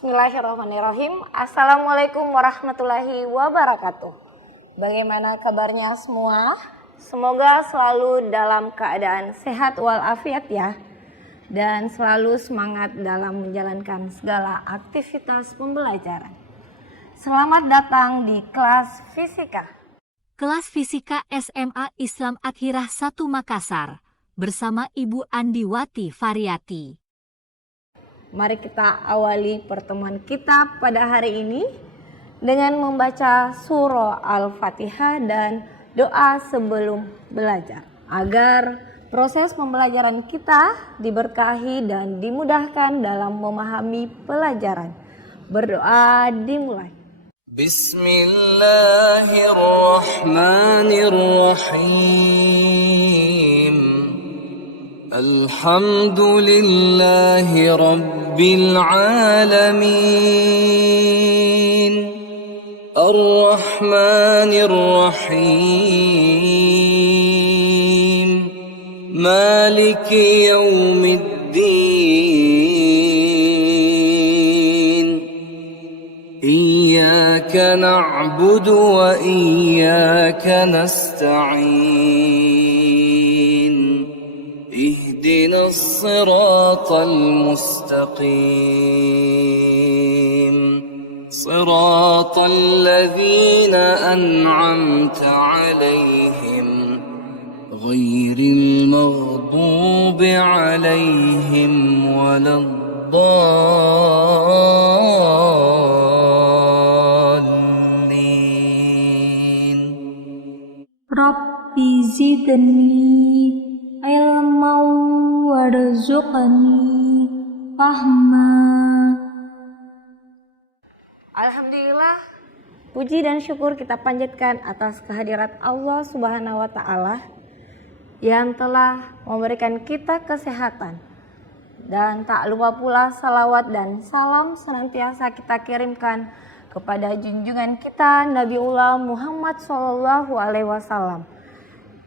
Bismillahirrahmanirrahim. Assalamualaikum warahmatullahi wabarakatuh. Bagaimana kabarnya semua? Semoga selalu dalam keadaan sehat walafiat ya. Dan selalu semangat dalam menjalankan segala aktivitas pembelajaran. Selamat datang di kelas fisika. Kelas Fisika SMA Islam Akhirah 1 Makassar bersama Ibu Andiwati Variati. Mari kita awali pertemuan kita pada hari ini dengan membaca surah Al-Fatihah dan doa sebelum belajar. Agar proses pembelajaran kita diberkahi dan dimudahkan dalam memahami pelajaran. Berdoa dimulai. Bismillahirrahmanirrahim. Alhamdulillahi Rabbil Alamin. Ar-Rahmanir Rahim. Maliki Yawmiddin. Iyyaka na'budu wa iyyaka nasta'in. اهدنا الصراط المستقيم صراط الذين أنعمت عليهم غير المغضوب عليهم ولا الضالين. Rabbi zidni ilman warzuqni fahma. Alhamdulillah, puji dan syukur kita panjatkan atas kehadirat Allah Subhanahu wa Ta'ala yang telah memberikan kita kesehatan. Dan tak lupa pula salawat dan salam senantiasa kita kirimkan kepada junjungan kita Nabiullah Muhammad SAW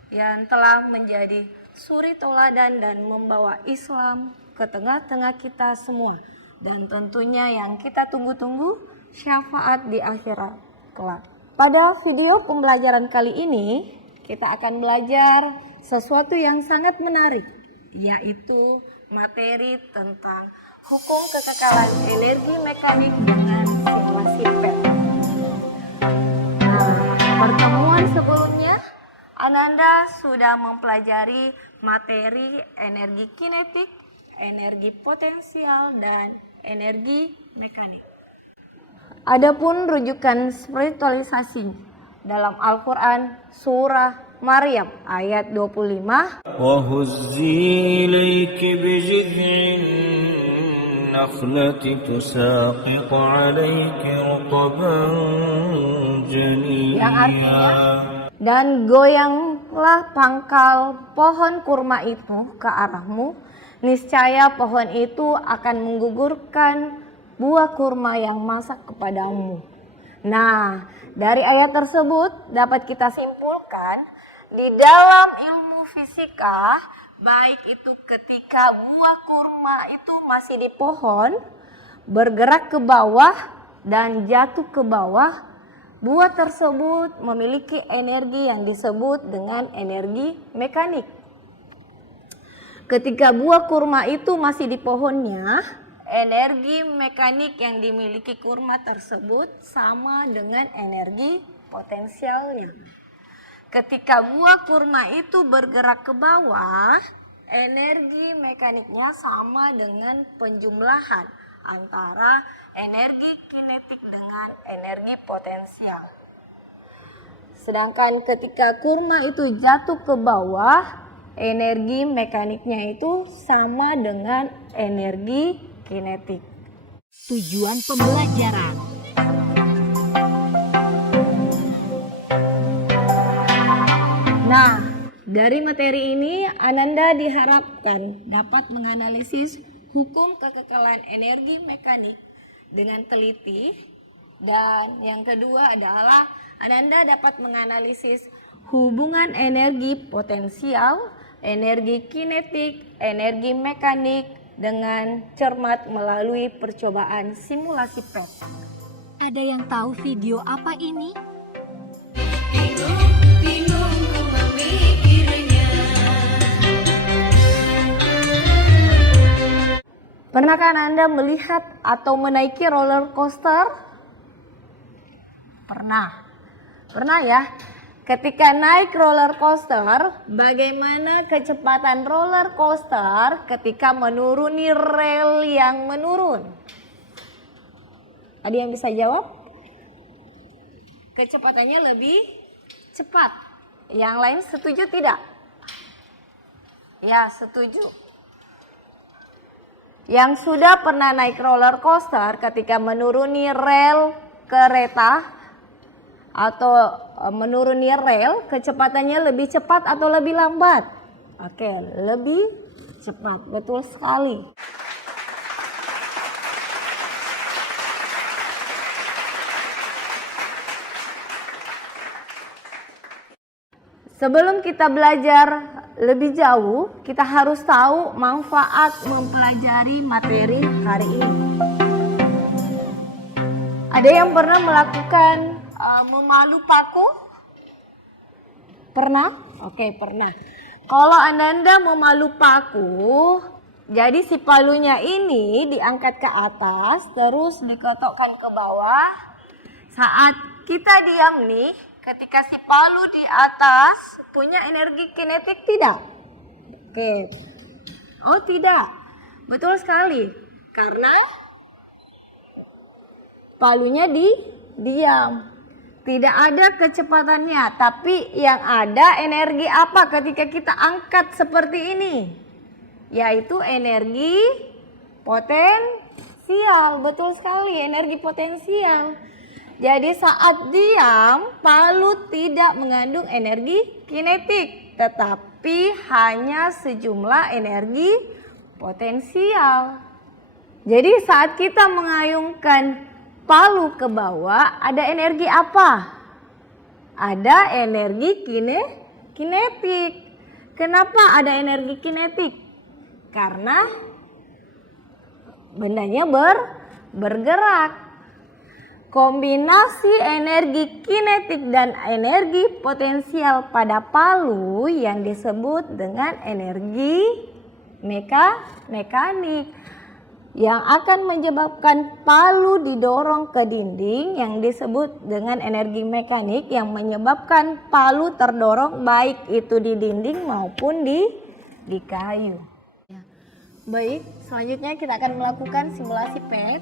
yang telah menjadi suri toladan dan membawa Islam ke tengah-tengah kita semua. Dan tentunya yang kita tunggu-tunggu, syafaat di akhirat kelak. Pada video pembelajaran kali ini, kita akan belajar sesuatu yang sangat menarik, yaitu materi tentang hukum kekekalan energi mekanik dengan simulasi PET. Nah, pertemuan sebelumnya Ananda sudah mempelajari materi energi kinetik, energi potensial, dan energi mekanik. Adapun rujukan spiritualisasi dalam Al-Quran surah Maryam ayat 25. وَهُزِّي إِلَيْكِ بِجِذْعِ النَّخْلَةِ تُسَاقِطْ عَلَيْكِ رُطَبًا جَنِيًّا. Yang artinya, dan goyanglah pangkal pohon kurma itu ke arahmu, niscaya pohon itu akan menggugurkan buah kurma yang masak kepadamu. Nah, dari ayat tersebut dapat kita simpulkan di dalam ilmu fisika, baik itu ketika buah kurma itu masih di pohon, bergerak ke bawah dan jatuh ke bawah, buah tersebut memiliki energi yang disebut dengan energi mekanik. Ketika buah kurma itu masih di pohonnya, energi mekanik yang dimiliki kurma tersebut sama dengan energi potensialnya. Ketika buah kurma itu bergerak ke bawah, energi mekaniknya sama dengan penjumlahan antara energi kinetik dengan energi potensial. Sedangkan ketika kurma itu jatuh ke bawah, energi mekaniknya itu sama dengan energi kinetik. Tujuan pembelajaran. Nah, dari materi ini Ananda diharapkan dapat menganalisis hukum kekekalan energi mekanik dengan teliti, dan yang kedua adalah Ananda dapat menganalisis hubungan energi potensial, energi kinetik, energi mekanik, dengan cermat melalui percobaan simulasi PET. Ada yang tahu video apa ini? Pernahkah Anda melihat atau menaiki roller coaster? Pernah. Pernah ya? Ketika naik roller coaster, bagaimana kecepatan roller coaster ketika menuruni rel yang menurun? Ada yang bisa jawab? Kecepatannya lebih cepat. Yang lain setuju tidak? Ya, setuju. Yang sudah pernah naik roller coaster ketika menuruni rel kereta atau menuruni rel, kecepatannya lebih cepat atau lebih lambat? Oke, lebih cepat. Betul sekali. Sebelum kita belajar lebih jauh, kita harus tahu manfaat mempelajari materi hari ini. Ada yang pernah melakukan memalu paku? Pernah? Oke, pernah. Kalau Anda memalu paku, jadi si palunya ini diangkat ke atas, terus dikotokkan ke bawah. Saat kita diam nih, ketika si palu di atas punya energi kinetik tidak? Oke. Oh tidak. Betul sekali. Karena palunya diam. Tidak ada kecepatannya, tapi yang ada energi apa ketika kita angkat seperti ini? Yaitu energi potensial. Betul sekali, energi potensial. Jadi saat diam, palu tidak mengandung energi kinetik, tetapi hanya sejumlah energi potensial. Jadi saat kita mengayunkan palu ke bawah, ada energi apa? Ada energi kinetik. Kenapa ada energi kinetik? Karena bendanya bergerak. Kombinasi energi kinetik dan energi potensial pada palu yang disebut dengan energi mekanik yang akan menyebabkan palu didorong ke dinding yang disebut dengan energi mekanik yang menyebabkan palu terdorong baik itu di dinding maupun di kayu. Baik, selanjutnya kita akan melakukan simulasi PET.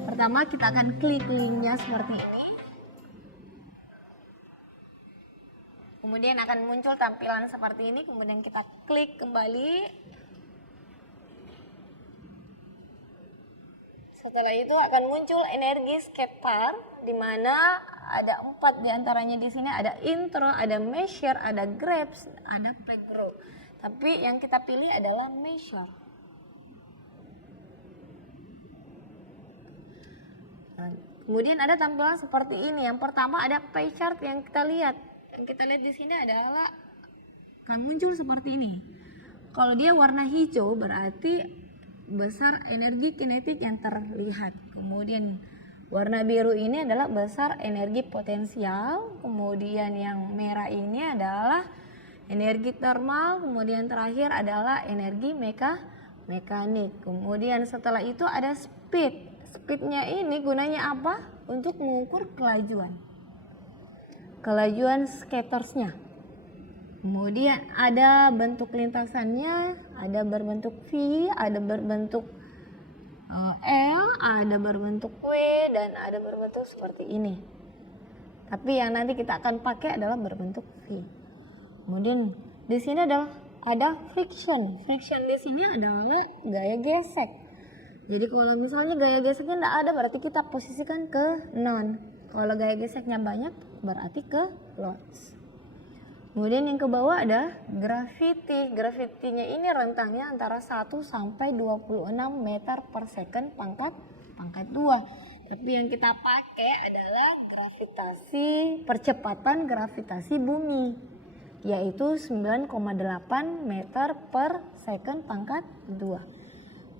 Pertama kita akan klik linknya seperti ini. Kemudian akan muncul tampilan seperti ini. Kemudian kita klik kembali. Setelah itu akan muncul energi skatepark, di mana ada 4 diantaranya di sini. Ada intro, ada measure, ada grabs, ada playground. Tapi yang kita pilih adalah measure. Kemudian ada tampilan seperti ini. Yang pertama ada pie chart yang kita lihat. Yang kita lihat di sini adalah akan muncul seperti ini. Kalau dia warna hijau berarti besar energi kinetik yang terlihat. Kemudian warna biru ini adalah besar energi potensial. Kemudian yang merah ini adalah energi thermal. Kemudian terakhir adalah energi mekanik. Kemudian setelah itu ada speed. Speednya ini gunanya apa? Untuk mengukur kelajuan skatersnya. Kemudian ada bentuk lintasannya, ada berbentuk V, ada berbentuk L, ada berbentuk W, dan ada berbentuk seperti ini. Tapi yang nanti kita akan pakai adalah berbentuk V. Kemudian di sini ada friction. Friction di sini adalah gaya gesek. Jadi kalau misalnya gaya geseknya tidak ada, berarti kita posisikan ke non. Kalau gaya geseknya banyak, berarti ke lots. Kemudian yang ke bawah ada gravity. Gravity-nya ini rentangnya antara 1 sampai 26 meter per second pangkat 2. Tapi yang kita pakai adalah percepatan gravitasi bumi, yaitu 9,8 meter per second pangkat 2.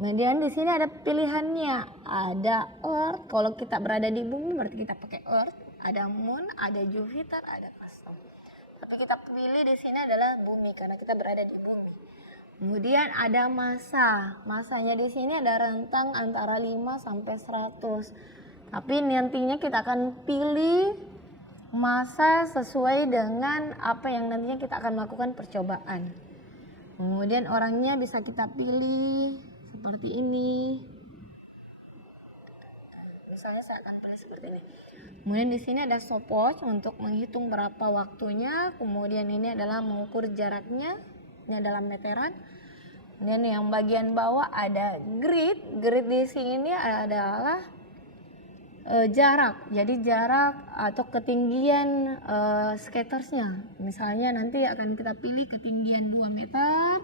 Kemudian di sini ada pilihannya, ada Earth. Kalau kita berada di bumi berarti kita pakai Earth. Ada Moon, ada Jupiter, ada Mars. Tapi kita pilih di sini adalah bumi karena kita berada di bumi. Kemudian ada massa. Massanya di sini ada rentang antara 5 sampai 100. Tapi nantinya kita akan pilih massa sesuai dengan apa yang nantinya kita akan melakukan percobaan. Kemudian orangnya bisa kita pilih seperti ini. Misalnya saya akan pilih seperti ini. Kemudian di sini ada stopwatch untuk menghitung berapa waktunya. Kemudian ini adalah mengukur jaraknya. Ini adalah meteran. Kemudian yang bagian bawah ada grid. Grid di sini adalah jarak. Jadi jarak atau ketinggian skatersnya. Misalnya nanti akan kita pilih ketinggian 2 meter,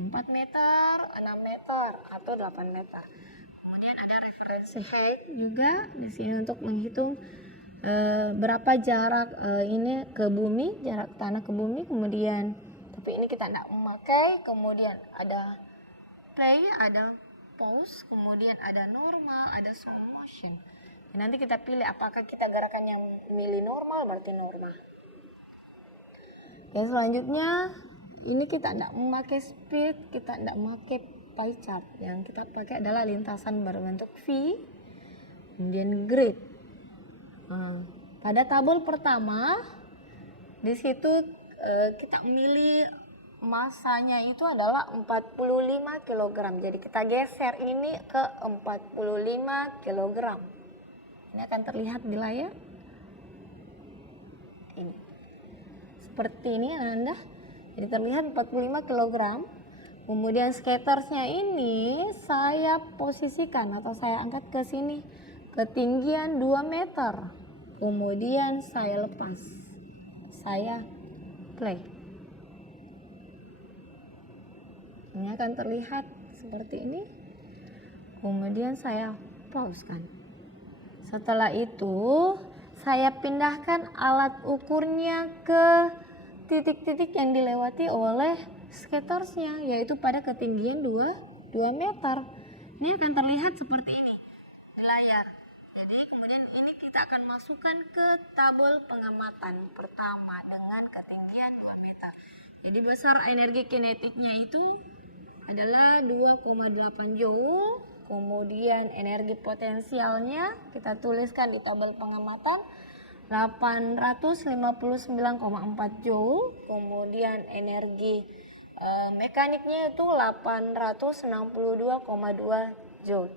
4 meter, 6 meter, atau 8 meter. Kemudian ada referensi height juga di sini untuk menghitung berapa jarak ini ke bumi, jarak tanah ke bumi. Kemudian, tapi ini kita tidak memakai. Kemudian ada play, ada pause, kemudian ada normal, ada slow motion. Nanti kita pilih apakah kita gerakan yang milih normal, berarti normal. Yang selanjutnya ini kita tidak memakai speed, kita tidak memakai pie chart. Yang kita pakai adalah lintasan berbentuk V, kemudian grid. Pada tabel pertama di situ kita memilih masanya itu adalah 45 kg. Jadi kita geser ini ke 45 kg. Ini akan terlihat di layar. Ini. Seperti ini Anda. Jadi terlihat 45 kg. Kemudian skatersnya ini saya posisikan atau saya angkat ke sini. Ketinggian 2 meter. Kemudian saya lepas. Saya play. Ini akan terlihat seperti ini. Kemudian saya pause kan. Setelah itu saya pindahkan alat ukurnya ke titik-titik yang dilewati oleh skatersnya, yaitu pada ketinggian 2 meter. Ini akan terlihat seperti ini di layar. Jadi kemudian ini kita akan masukkan ke tabel pengamatan pertama dengan ketinggian 2 meter. Jadi besar energi kinetiknya itu adalah 2,8 joule. Kemudian energi potensialnya kita tuliskan di tabel pengamatan 859,4 joule. Kemudian energi mekaniknya itu 862,2 joule.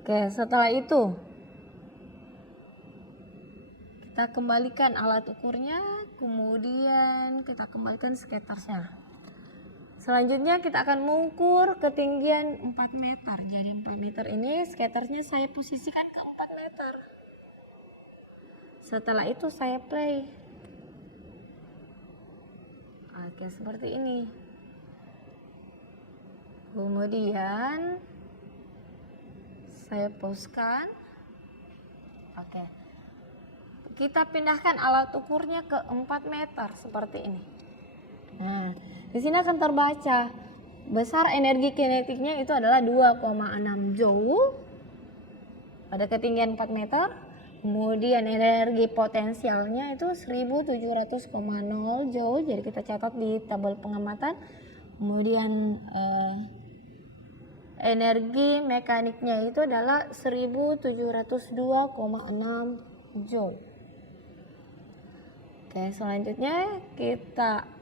Oke, setelah itu kita kembalikan alat ukurnya, kemudian kita kembalikan skatersnya. Selanjutnya kita akan mengukur ketinggian 4 meter. Jadi 4 meter ini skatersnya saya posisikan ke 4 meter. Setelah itu saya play. Oke, seperti ini. Kemudian saya pause-kan. Oke. Kita pindahkan alat ukurnya ke 4 meter seperti ini. Nah, di sini akan terbaca besar energi kinetiknya itu adalah 2,6 joule pada ketinggian 4 meter. Kemudian energi potensialnya itu 1700,0 joule. Jadi kita catat di tabel pengamatan. Kemudian energi mekaniknya itu adalah 1702,6 joule. Oke, selanjutnya kita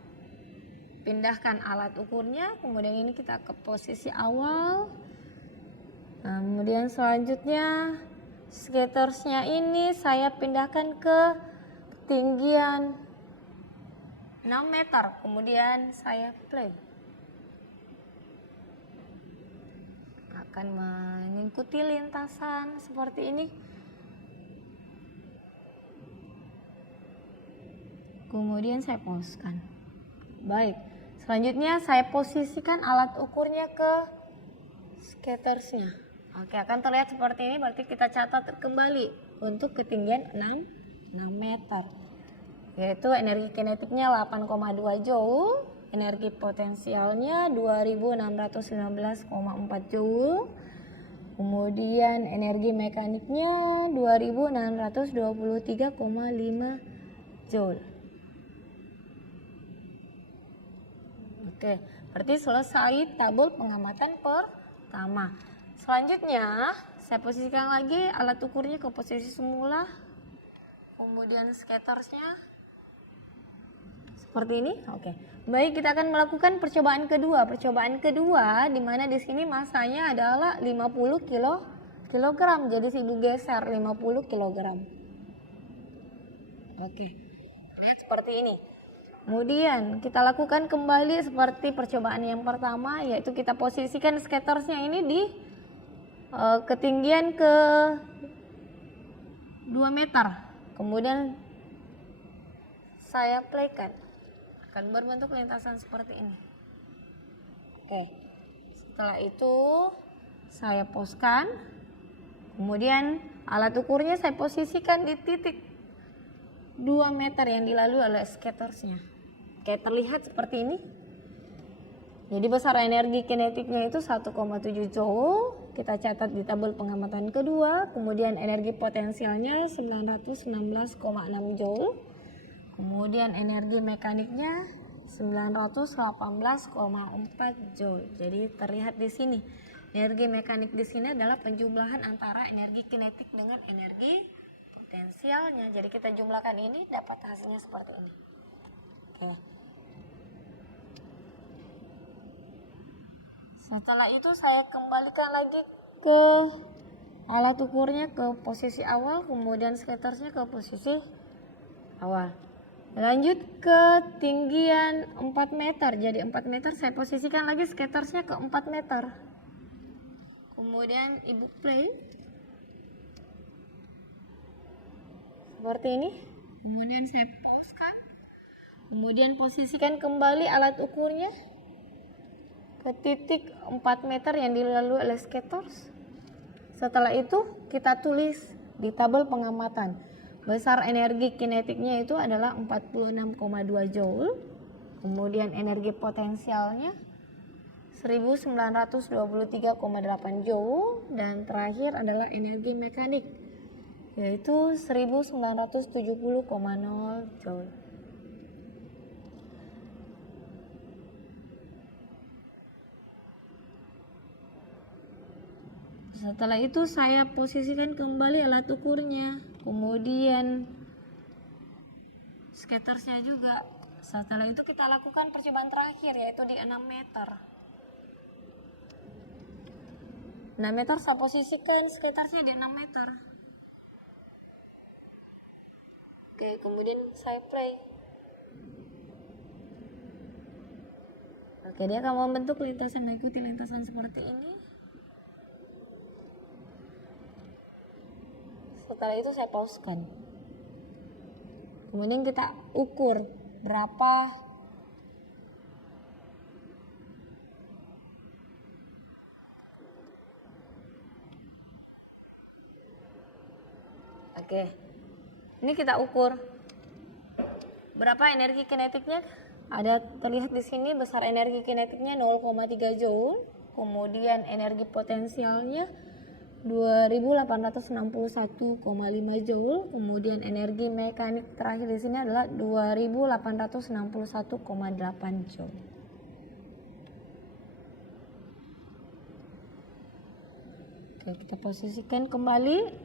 pindahkan alat ukurnya, kemudian ini kita ke posisi awal. Kemudian selanjutnya skatersnya ini saya pindahkan ke ketinggian 6 meter, kemudian saya play. Akan mengikuti lintasan seperti ini. Kemudian saya pause-kan. Baik. Selanjutnya saya posisikan alat ukurnya ke skatersnya. Oke, akan terlihat seperti ini, berarti kita catat kembali untuk ketinggian 6 meter. Yaitu energi kinetiknya 8,2 joule. energi potensialnya 2615,4 Joule. Kemudian energi mekaniknya 2623,5 Joule. Oke, berarti selesai tabel pengamatan pertama. Selanjutnya, saya posisikan lagi alat ukurnya ke posisi semula. Kemudian scattersnya seperti ini. Oke. Baik, kita akan melakukan percobaan kedua. Percobaan kedua di mana di sini masanya adalah 50 kilogram. Jadi sini geser 50 kilogram. Oke. Lihat seperti ini. Kemudian kita lakukan kembali seperti percobaan yang pertama, yaitu kita posisikan scattersnya ini di ketinggian ke 2 meter. Kemudian saya playkan, akan berbentuk lintasan seperti ini. Oke, setelah itu saya poskan, kemudian alat ukurnya saya posisikan di titik 2 meter yang dilalui oleh scattersnya. Oke, terlihat seperti ini. Jadi besar energi kinetiknya itu 1,7 Joule. Kita catat di tabel pengamatan kedua. Kemudian energi potensialnya 916,6 Joule. Kemudian energi mekaniknya 918,4 Joule. Jadi terlihat di sini. Energi mekanik di sini adalah penjumlahan antara energi kinetik dengan energi potensialnya. Jadi kita jumlahkan ini, dapat hasilnya seperti ini. Oke. Setelah itu saya kembalikan lagi ke alat ukurnya ke posisi awal, kemudian scattersnya ke posisi awal. Lanjut ke tinggian 4 meter. Jadi 4 meter saya posisikan lagi scattersnya ke 4 meter. Kemudian ibu play. Seperti ini. Kemudian saya pause-kan. Kemudian posisikan kembali alat ukurnya ke titik 4 meter yang dilalui oleh scattersnya. Setelah itu kita tulis di tabel pengamatan. Besar energi kinetiknya itu adalah 46,2 Joule. Kemudian energi potensialnya 1923,8 Joule. Dan terakhir adalah energi mekanik, yaitu 1970,0 Joule. Setelah itu saya posisikan kembali alat ukurnya, kemudian scattersnya juga. Setelah itu kita lakukan percobaan terakhir, yaitu di 6 meter. 6 meter saya posisikan scattersnya di 6 meter. Oke, kemudian saya play. Oke, dia akan membentuk lintasan, mengikuti lintasan seperti ini. Setelah itu saya pausekan. Kemudian kita ukur berapa Oke. Ini kita ukur berapa energi kinetiknya. Ada terlihat di sini besar energi kinetiknya 0,3 Joule. Kemudian energi potensialnya 2861,5 Joule. Kemudian energi mekanik terakhir di sini adalah 2861,8 Joule. Oke, kita posisikan kembali.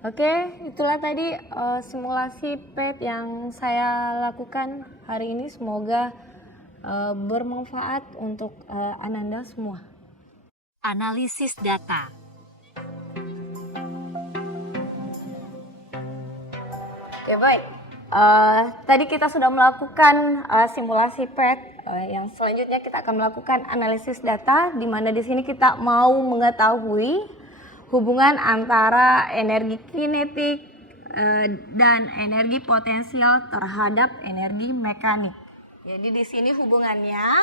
Oke, itulah tadi simulasi PET yang saya lakukan hari ini. Semoga bermanfaat untuk Ananda semua. Analisis data. Oke, baik. Tadi kita sudah melakukan simulasi PET. Yang selanjutnya kita akan melakukan analisis data, di mana di sini kita mau mengetahui hubungan antara energi kinetik dan energi potensial terhadap energi mekanik. Jadi di sini hubungannya,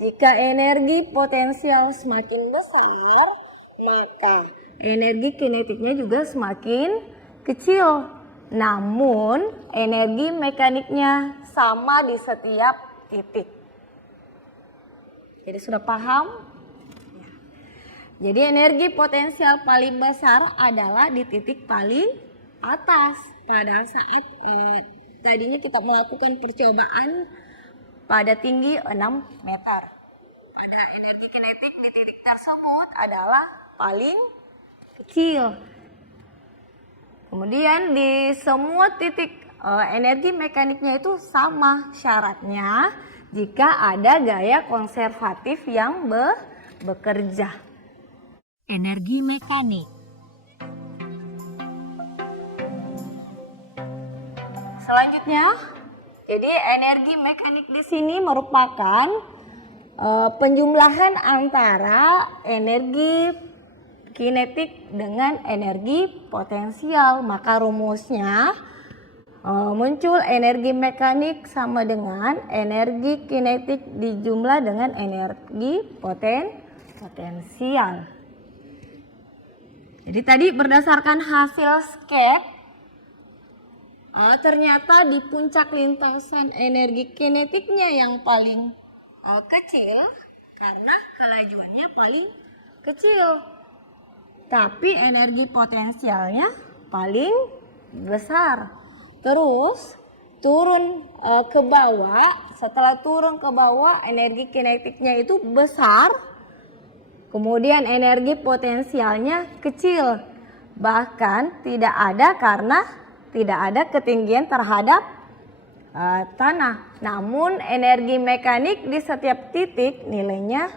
jika energi potensial semakin besar, maka energi kinetiknya juga semakin kecil. Namun energi mekaniknya sama di setiap titik. Jadi sudah paham? Ya. Jadi energi potensial paling besar adalah di titik paling atas pada saat tadinya kita melakukan percobaan pada tinggi 6 meter. Pada energi kinetik di titik tersebut adalah paling kecil. Kemudian di semua titik energi mekaniknya itu sama syaratnya jika ada gaya konservatif yang bekerja. Energi mekanik. Selanjutnya, jadi energi mekanik di sini merupakan penjumlahan antara energi kinetik dengan energi potensial. Maka rumusnya muncul energi mekanik sama dengan energi kinetik dijumlah dengan energi potensial. Jadi tadi berdasarkan hasil sketch, ternyata di puncak lintasan energi kinetiknya yang paling kecil karena kelajuannya paling kecil. Tapi energi potensialnya paling besar. Terus turun ke bawah, setelah turun ke bawah energi kinetiknya itu besar. Kemudian energi potensialnya kecil. Bahkan tidak ada karena tidak ada ketinggian terhadap tanah. Namun energi mekanik di setiap titik nilainya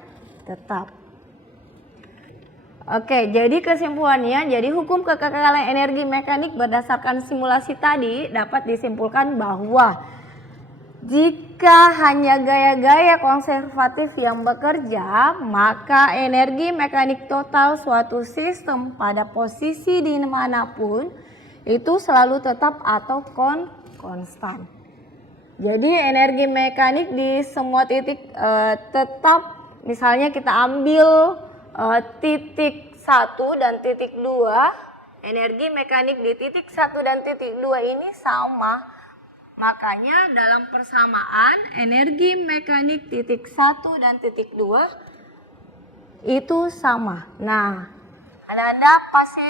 tetap. Oke, jadi kesimpulannya, jadi hukum kekekalan energi mekanik berdasarkan simulasi tadi dapat disimpulkan bahwa jika hanya gaya-gaya konservatif yang bekerja, maka energi mekanik total suatu sistem pada posisi di manapun itu selalu tetap atau konstan. Jadi energi mekanik di semua titik tetap, misalnya kita ambil titik 1 dan titik 2, energi mekanik di titik 1 dan titik 2 ini sama. Makanya dalam persamaan energi mekanik titik 1 dan titik 2 itu sama. Nah, Anda pasti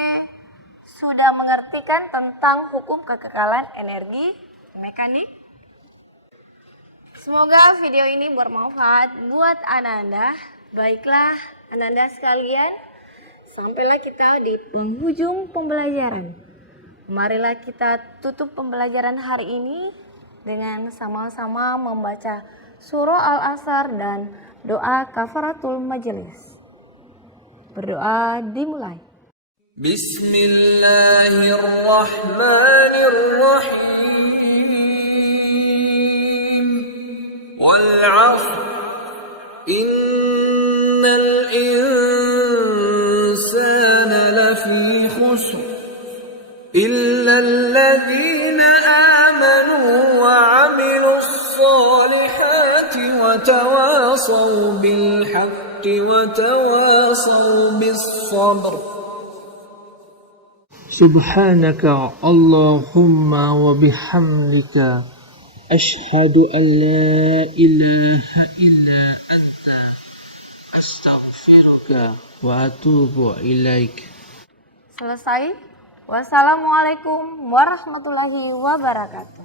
sudah mengerti kan tentang hukum kekekalan energi mekanik? Semoga video ini bermanfaat buat Anda. Baiklah Anda sekalian, sampailah kita di penghujung pembelajaran. Marilah kita tutup pembelajaran hari ini dengan sama-sama membaca surah Al-Asr dan doa kafaratul majelis. Berdoa dimulai. Bismillahirrahmanirrahim. Wal 'ashr. Innal insana lafi khusr. Illa alladhina amanu wa 'amilus solihati wa tawasaw bil haqqi wa tawasaw bis sabr. Subhanaka Allahumma wa bihamdika ashhadu an la ilaha illa anta astaghfiruka wa atubu ilaik. Selesai. Wassalamualaikum warahmatullahi wabarakatuh.